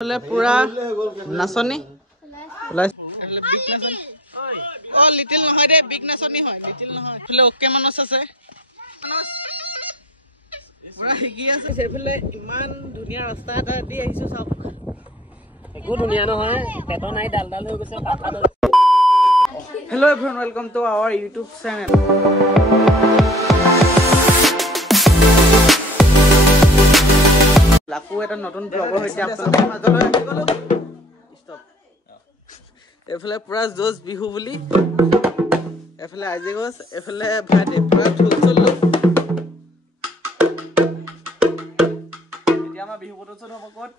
पूरा नाचनी बिग नाचनी ओ लिटिल নহয় দে बिग नाचनी হয় लिटिल নহয় ফলে ওকে মানস আছে মানস পুরা হিগি আছে সেফলে ইমান ধুনিয়া ৰাস্তা এটা দি আহিছো সব একো ধুনিয়া নহয় পেট নাই ডাল ডাল হৈ গৈছে কাটা দল hello everyone welcome to our YouTube channel লাকু এটা নতুন ব্লগাৰ হৈছে আপোনালোকৰ মাজলৈ আহি গলো ষ্টপ এফালে পুৰা জোজ বিহু বুলি এফালে আজি গছ এফালে ভাইতে পুৰা ঢোল চললো এতিয়া আমাৰ বিহু প্ৰদৰ্শন হ'ব ক'ত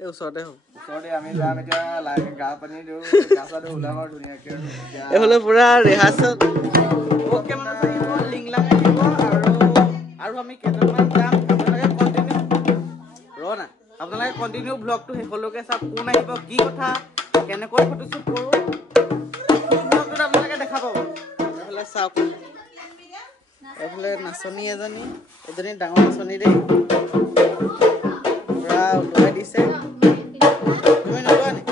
এই ওচৰতে আমি যাম এতিয়া লাগে গা পানী দিও গাছা দিও ওলাম আৰু ধুনীয়াকে এফালে পুৰা ৰিহাৰ্সল ওকে মানে থাকিব লিংলাং আহিব আৰু আমি কেইটামান যাম না আপোনালোকে কন্টিনিউ ব্লগটো হেকলৈকে চাপ কোন আহিব কি কথা কেনেকৈ ফটোশুট কৰো ব্লগটো আপোনালোকে দেখা পাব এফালে চাওক এফালে নাচনী এজনী ডাঙৰ নাচনী দেই পুৰা উলুৱাই দিছে তুমি নোলোৱা নি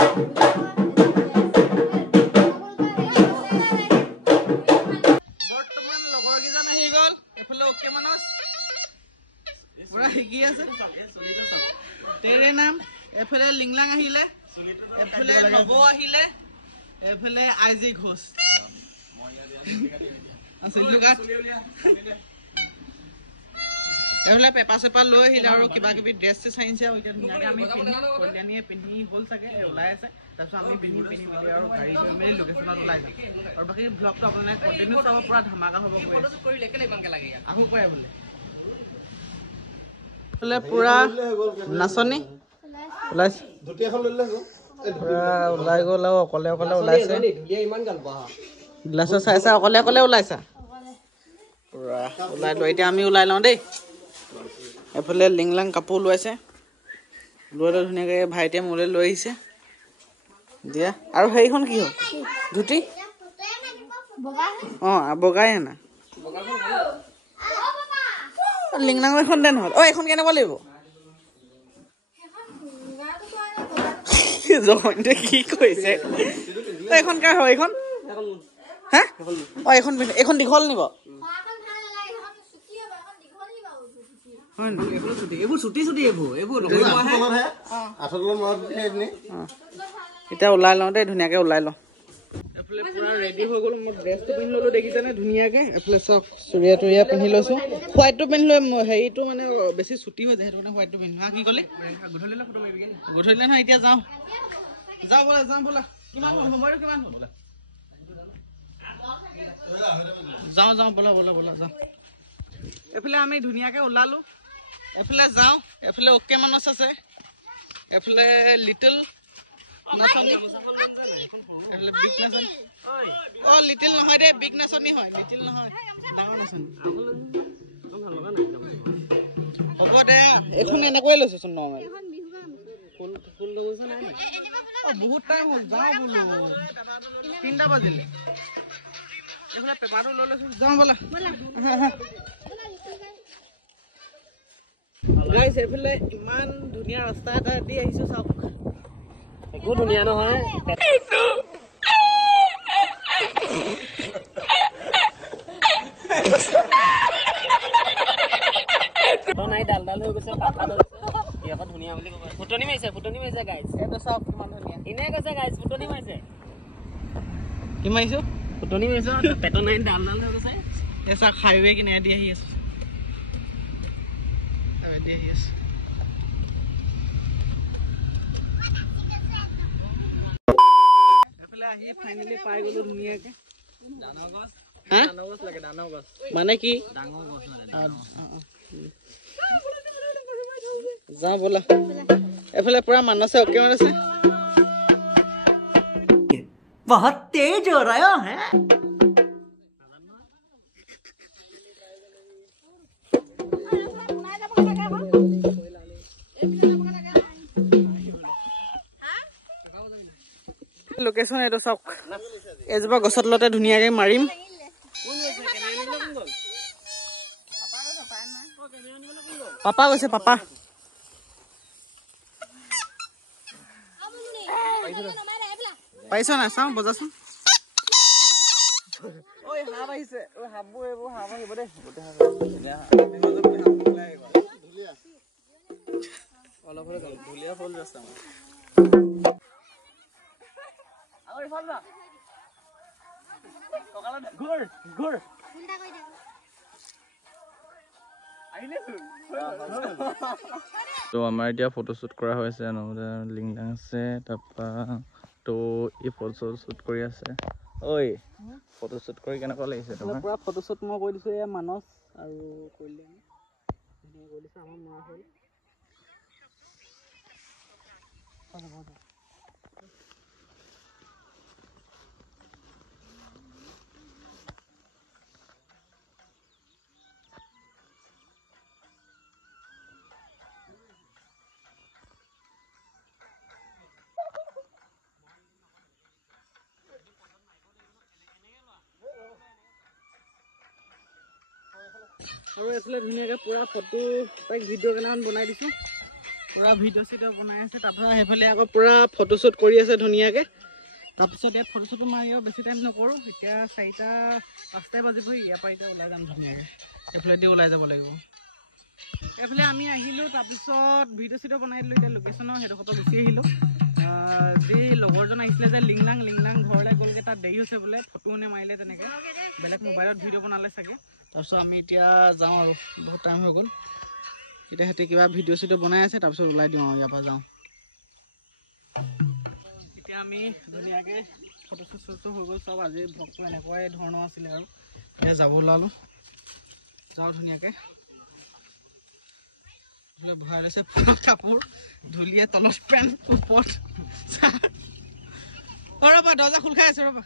বৰ্তমান লগৰ কেইজন আহি গ'ল এফালে ওকে মানস পুৰা হিগি আছে तेरे नाम एफले लिंगलांग আহিলে एफले नबो আহিলে एफले आईजी घोष असलु गात एफले पेपा सेपा লৈ আহিলে আৰু কিবা কিবি ড্ৰেছ চাইছে আৰু এতিয়া আমি কল্যাণীয়ে পিন্ধি হল থাকে ওলাই আছে তাৰপিছত আমি পিন্ধি মিলি আৰু গাড়ী লৈ মেলি লোকেশনত ওলাই যাম আৰু বাকি ব্লগটো আপোনালোকে কন্টিনিউ চাব পুৰা ধমাকা হ'ব কৰি লেকেলে ইমানকে লাগে আহু কয় বলে पूरा नाचनी ওলাই গ'ল আৰু অকলে অকলে ওলাইছে গ্লাছ চাইছা অকলে অকলে ওলাইছা পুৰা ওলাই লৈ এতিয়া আমি ওলাই লওঁ দেই এফালে লিংলাং কাপোৰ লোৱাইছে লৈ ধুনীয়াকৈ ভাইটিয়ে মোলৈ লৈ আহিছে দিয়া আৰু সেইখন কি হ'ল ধুতি অঁ বগাই না লিংলাং এখন দেন হ'ল এইখন কেনেকুৱা লাগিব জয়ন্তে কি কৈছে এইখন কাৰ হয় এইখন হা এইখন দীঘল নিব এতিয়া ওলাই লওঁ দেই ধুনীয়াকে ওলাই লওঁ এফালে পুৰা ৰেডি হৈ গ'ল মই ড্ৰেছটো পিন্ধি ল'লো দেখিছেনে ধুনীয়াকে এফালে চাওক চুৰিয়া তুৰিয়া পিন্ধি লৈছো হোৱাইটটো পিন্ধি লৈ হেৰিটো মানে বেছি ছুটি হৈ যায় সেইটো কাৰণে হোৱাইটটো পিন্ধো কি ক'লে গধূলিলৈ ফটো মাৰিবি গধূলিলৈ নহয় এতিয়া যাওঁ ব'লা কিমান হ'ল সময়টো কিমান হ'ল যাওঁ ব'লা যাওঁ এফালে আমি ধুনীয়াকে ওলালো এফালে যাওঁ এফালে ওকে মানস আছে এফালে লিটল নাচনী বিগ নাচনী অ লিটিল নহয় দে বিগ নাচনী হয় লিটিল নহয় ডাঙৰ নাচনী হ'ব দে এখন এনেকৈয়ে লৈছোচোন নৰ্মেল বহুত টাইম হ'ল যাওঁ বোলো 3টা বাজিলে এইফালে পেপাৰটো লৈ লৈছো যাওঁ ব'লা গাইছ এইফালে ইমান ধুনীয়া ৰাস্তা এটা দি আহিছো চাওক একো ধুনীয়া নহয় নাই ডাল ডাল হৈ গৈছে কাটা দল ইয়াক ধুনীয়া বুলি ক'ব ফুটনি মাৰিছে গাইছ এইটো চাওক কিমান ধুনীয়া ইনে কৈছে গাইছ ফুটনি মাৰিছে কি মাৰিছো ফুটনি মাৰিছে পেট নাই ডাল ডাল হৈ গৈছে এসা হাইৱে কিনে দি আহি আছে আহি ফাইনালি পাই গলো ধুনীয়াকে মানে কি যাওঁ ব'লা এফালে পুৰা মানসে অকে মাৰিছে বহুত তেজ হৈ ৰহা হে লোকেশন এইটো চাওক এজোপা গছত লতে ধুনীয়াকে মাৰিম পাপা গৈছে পাপা পাইছ না চাওঁ বজাচোন ঐ হাঁহ আহিছে ঐ হাঁহবোৰ এইবোৰ হাঁহ আহিব দেই অলপ হলে ধুলীয়া ফুল ৰাস্তা তো আমাৰ এতিয়া ফটোশ্বুট কৰা হৈছে নহ'লে লিংলাং আছে তাৰপৰা তো এই ফটোশ্বুট কৰি আছে ঐ ফটোশ্বুট কৰি কেনেকুৱা লাগিছে তোমাৰ পুৰা ফটোশ্বুট মই কৰি দিছোঁ এয়া মানস আৰু কল্যাণী কৰি দিছোঁ আমাৰ মা হ'ল আৰু এইফালে ধুনীয়াকৈ পুৰা ফটো তাইক ভিডিঅ' কেইটামান বনাই দিছোঁ পুৰা ভিডিঅ' চিডিঅ' বনাই আছে তাৰপিছত সেইফালে আকৌ পুৰা ফটোশ্বুট কৰি আছে ধুনীয়াকৈ তাৰপিছত ইয়াত ফটোশ্বুটো মাৰি আৰু বেছি টাইম নকৰোঁ এতিয়া 4টা-5টাই বাজিবহি ইয়াৰ পৰা এতিয়া ওলাই যাম ধুনীয়াকৈ এইফালেদি ওলাই যাব লাগিব এইফালে আমি আহিলোঁ তাৰপিছত ভিডিঅ' চিডিঅ' বনাই দিলোঁ এতিয়া লোকেশ্যনৰ সেইডোখৰ পৰা গুচি আহিলোঁ যি লগৰজন আহিছিলে যে লিংলাং ঘৰলৈ গ'লগৈ তাত দেৰি হৈছে বোলে ফটো মাৰিলে তেনেকৈ বেলেগ মোবাইলত ভিডিঅ' বনালে চাগে তাৰপিছত আমি এতিয়া যাওঁ আৰু বহুত টাইম হৈ গ'ল এতিয়া সিহঁতে কিবা ভিডিঅ' চিডিঅ' বনাই আছে তাৰপিছত ওলাই দিওঁ আৰু ইয়াৰ পৰা যাওঁ এতিয়া আমি ধুনীয়াকৈ ফটোশ্বুট হৈ গ'ল চব আজি ভ্লগটো এনেকুৱাই ধৰণৰ আছিলে আৰু এতিয়া যাব ওলালোঁ যাওঁ ধুনীয়াকৈ ভৰাই লৈছে পুৰা কাপোৰ ধুলিয়ে তলত পেণ্ট ওপৰত ৰ'বা দৰ্জা খোল খাই আছে ৰ'বা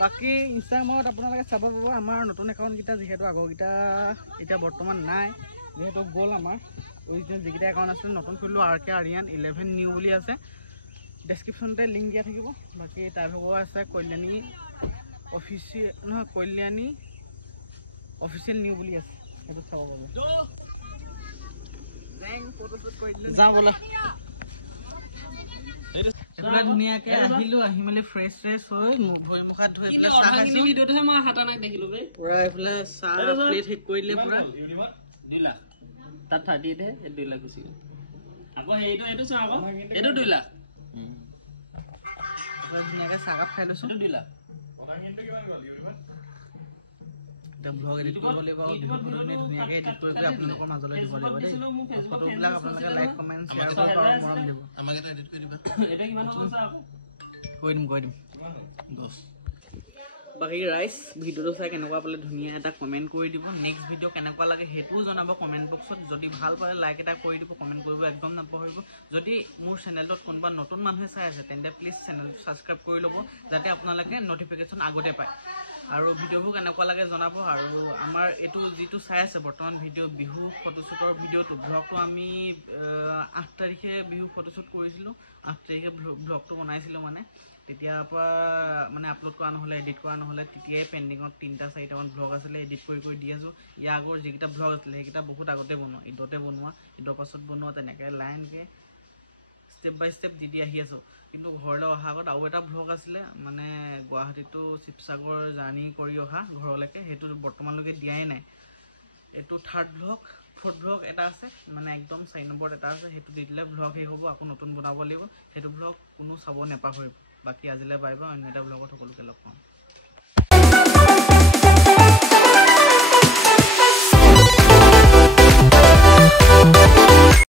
বাকী ইনষ্টাগ্ৰামত আপোনালোকে চাব পাব আমাৰ নতুন একাউণ্টকেইটা যিহেতু আগৰকেইটা এতিয়া বৰ্তমান নাই যিহেতু গ'ল আমাৰ অৰিজিনেল যিকেইটা একাউণ্ট আছিলে নতুন খুলিলোঁ RK Aryan 11 নিউ বুলি আছে ডেছক্ৰিপশ্যনতে লিংক দিয়া থাকিব বাকী তাৰ ভাগৰ আছে কল্যাণী অফিচিয়েল নিউ বুলি আছে সেইটো চাব পাব যাওঁ বোলা ধুনীয়াকে আহিলো আহি মেলি ফ্ৰেছ হৈ ভৰি মুখ হাত ধুই পেলাই চাহ খাইছো ভিডিঅ'টোহে মই হাতানাক দেখিলো বে পুৰা এইফালে চাহ প্লেট হেক কৰি দিলে পুৰা 2 লাখ তাত 30 দে 2 লাখ গুচি গ'ল আকৌ এইটো চাহ আকৌ এইটো 2 লাখ ধুনীয়াকে চাহ কাপ খাই লৈছো 2 লাখ এতিয়া ব্লগ এডিট কৰিব লাগিব ধুনীয়াকে এডিট কৰি আপোনালোকৰ মাজলৈ দিব লাগিব দেই ফটোবিলাক আপোনালোকে লাইক কমেণ্ট শ্বেয়াৰ কৰিব আৰু মৰম দিব আমাক এটা এডিট কৰি দিবা এটা কিমান হৈছে আকৌ কৈ দিম 10 বাকী ৰাইজ ভিডিঅ'টো চাই কেনেকুৱা পালে ধুনীয়া এটা কমেণ্ট কৰি দিব নেক্সট ভিডিঅ' কেনেকুৱা লাগে সেইটোও জনাব কমেণ্ট বক্সত যদি ভাল পালে লাইক এটা কৰি দিব কমেণ্ট কৰিব একদম নাপাহৰিব যদি মোৰ চেনেলটোত কোনোবা নতুন মানুহে চাই আছে তেন্তে প্লিজ চেনেলটো ছাবস্ক্ৰাইব কৰি ল'ব যাতে আপোনালোকে নটিফিকেশ্যন আগতে পায় আৰু ভিডিঅ'বোৰ কেনেকুৱা লাগে জনাব আৰু আমাৰ এইটো যিটো চাই আছে বৰ্তমান ভিডিঅ' বিহু ফটোশ্বুটৰ ভিডিঅ'টো ব্লগটো আমি 8 তাৰিখে বিহু ফটোশ্বুট কৰিছিলোঁ 8 তাৰিখে ব্লগটো বনাইছিলোঁ মানে তেতিয়াৰ পৰা মানে আপলোড কৰা নহ'লে এডিট কৰা নহ'লে তেতিয়াই পেণ্ডিঙত 3-4টামান ব্লগ আছিলে এডিট কৰি দি আছোঁ ইয়াৰ আগৰ যিকেইটা ব্লগ আছিলে সেইকেইটা বহুত আগতে বনোৱা ঈদৰ পাছত বনোৱা তেনেকৈ লাইনকৈ ষ্টেপ বাই ষ্টেপ দি আহি আছোঁ কিন্তু ঘৰলৈ অহা আগত আৰু এটা ব্লগ আছিলে মানে গুৱাহাটীতো শিৱসাগৰ জাৰ্ণি কৰি অহা ঘৰলৈকে সেইটো বৰ্তমানলৈকে দিয়াই নাই এইটো 4th ব্লগ এটা আছে মানে একদম 4 নম্বৰত এটা আছে সেইটো দি দিলে ব্লগ শেষ হ'ব আকৌ নতুন বনাব লাগিব সেইটো ব্লগ কোনো চাব নাপাহৰিব বাকী আজিলৈ বাই বাই অন্য এটা ব্লগত সকলোকে লগ পাম